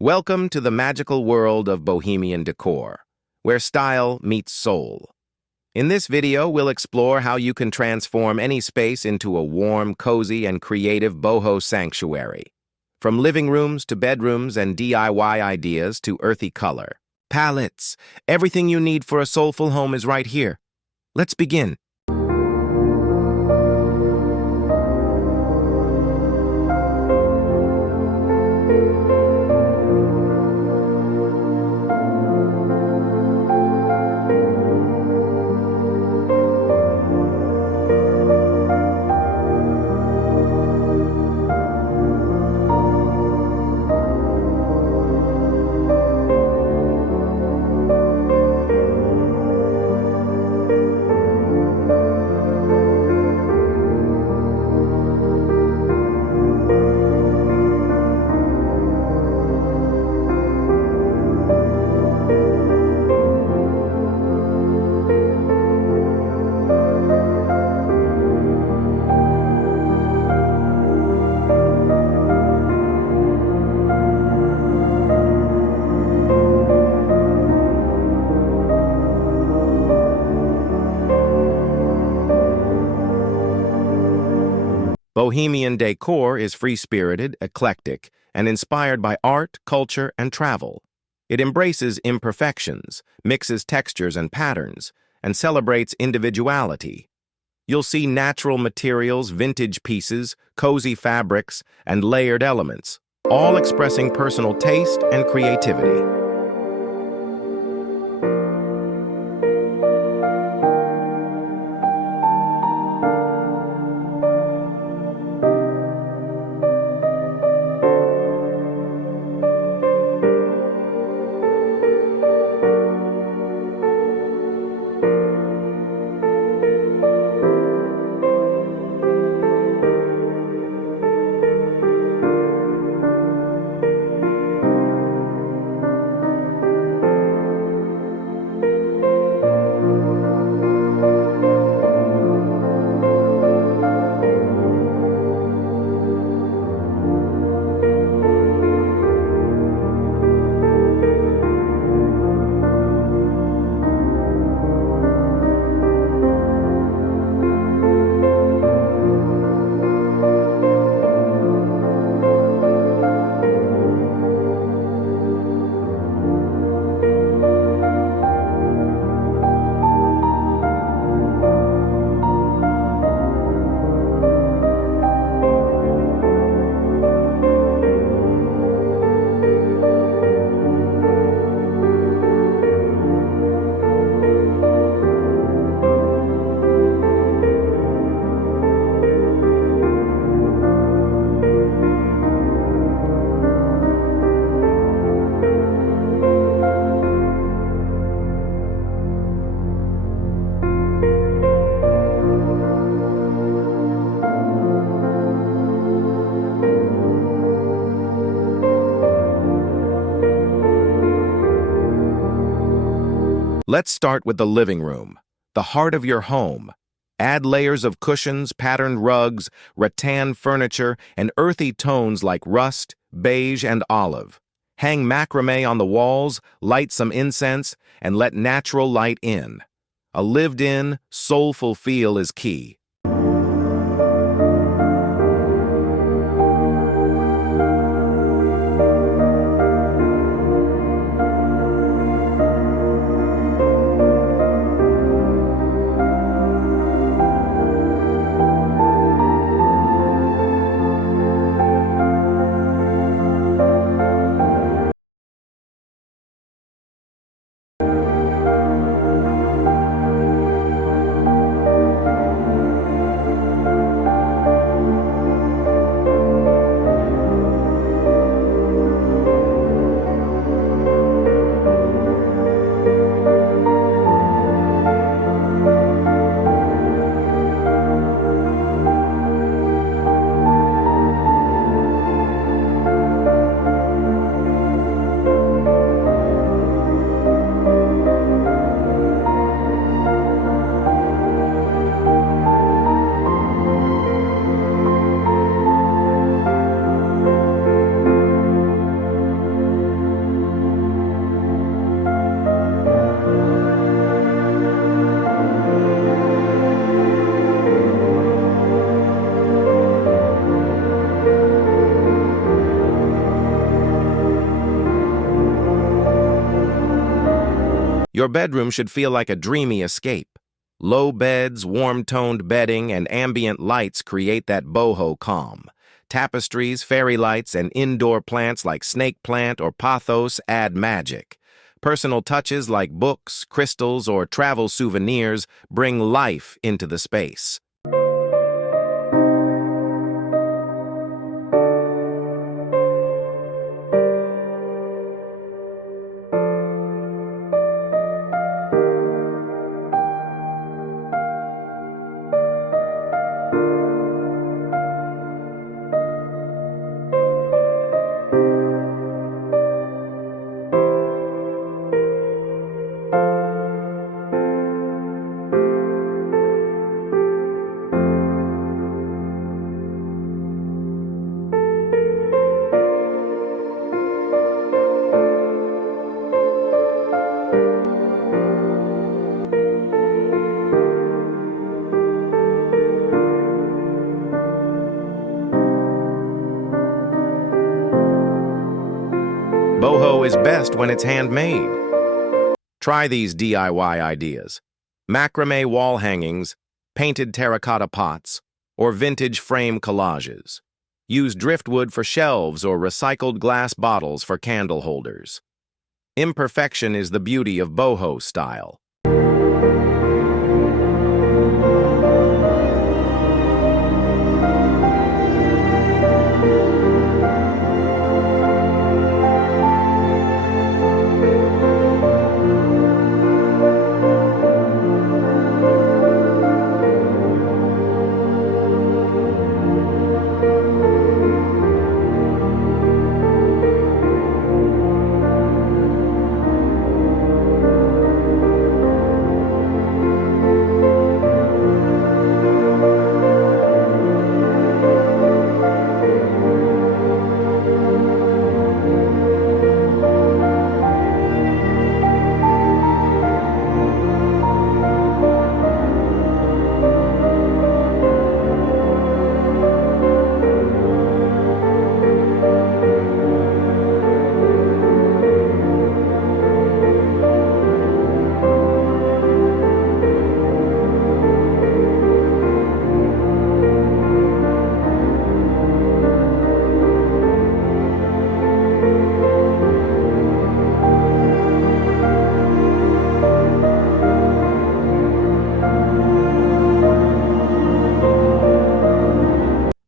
Welcome to the magical world of Bohemian decor, where style meets soul. In this video, we'll explore how you can transform any space into a warm, cozy, and creative boho sanctuary. From living rooms to bedrooms and DIY ideas to earthy color. Palettes, everything you need for a soulful home is right here. Let's begin. Bohemian decor is free-spirited, eclectic, and inspired by art, culture, and travel. It embraces imperfections, mixes textures and patterns, and celebrates individuality. You'll see natural materials, vintage pieces, cozy fabrics, and layered elements, all expressing personal taste and creativity. Let's start with the living room, the heart of your home. Add layers of cushions, patterned rugs, rattan furniture, and earthy tones like rust, beige, and olive. Hang macramé on the walls, light some incense, and let natural light in. A lived-in, soulful feel is key. Your bedroom should feel like a dreamy escape. Low beds, warm-toned bedding, and ambient lights create that boho calm. Tapestries, fairy lights, and indoor plants like snake plant or pothos add magic. Personal touches like books, crystals, or travel souvenirs bring life into the space. Boho is best when it's handmade. Try these DIY ideas: macramé wall hangings, painted terracotta pots, or vintage frame collages. Use driftwood for shelves or recycled glass bottles for candle holders. Imperfection is the beauty of boho style.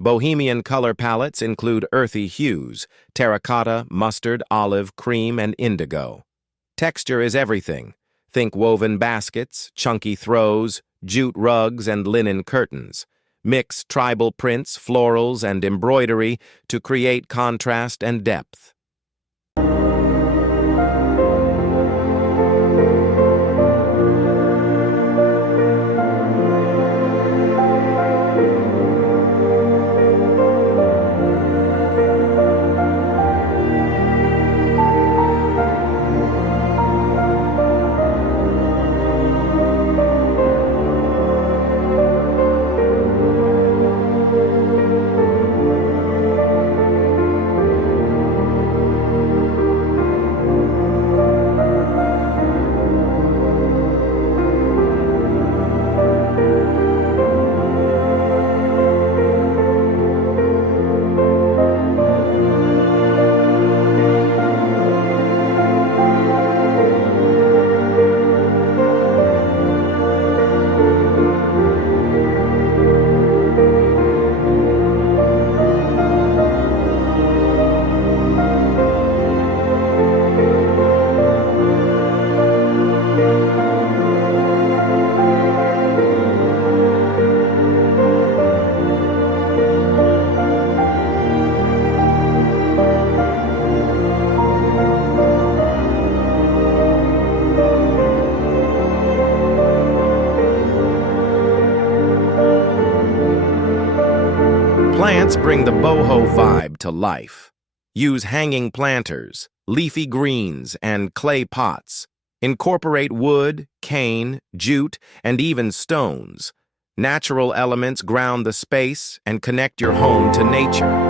Bohemian color palettes include earthy hues: terracotta, mustard, olive, cream, and indigo. Texture is everything. Think woven baskets, chunky throws, jute rugs, and linen curtains. Mix tribal prints, florals, and embroidery to create contrast and depth. Plants bring the boho vibe to life. Use hanging planters, leafy greens, and clay pots. Incorporate wood, cane, jute, and even stones. Natural elements ground the space and connect your home to nature.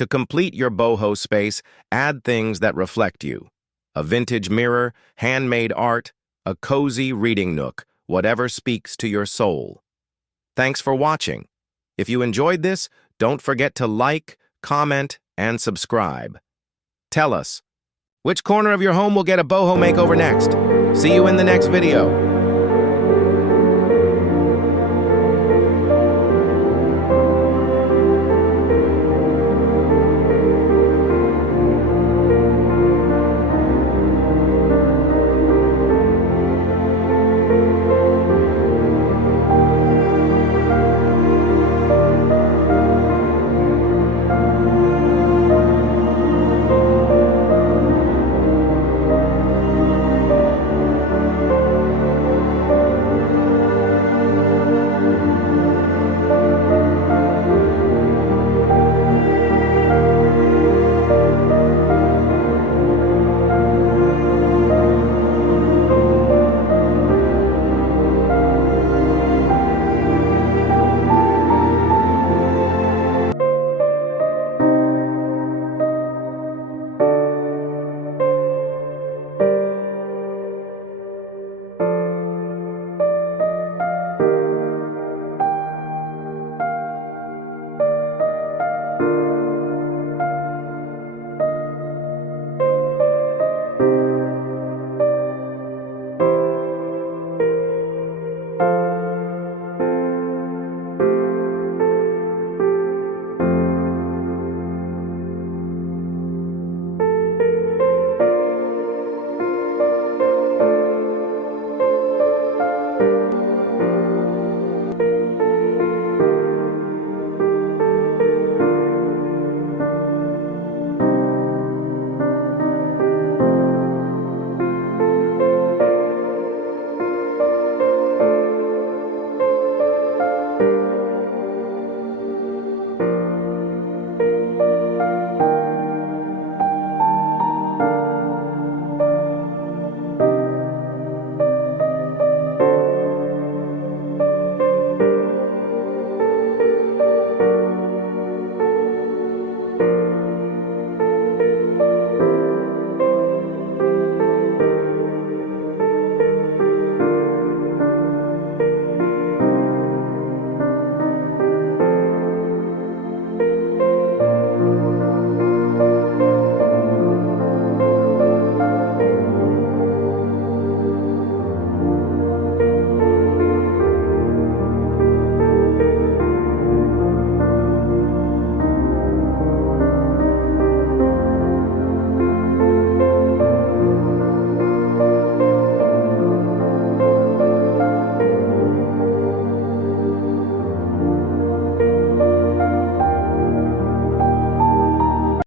To complete your boho space, add things that reflect you. A vintage mirror, handmade art, a cozy reading nook, whatever speaks to your soul. Thanks for watching. If you enjoyed this, don't forget to like, comment, and subscribe. Tell us, which corner of your home will get a boho makeover next? See you in the next video.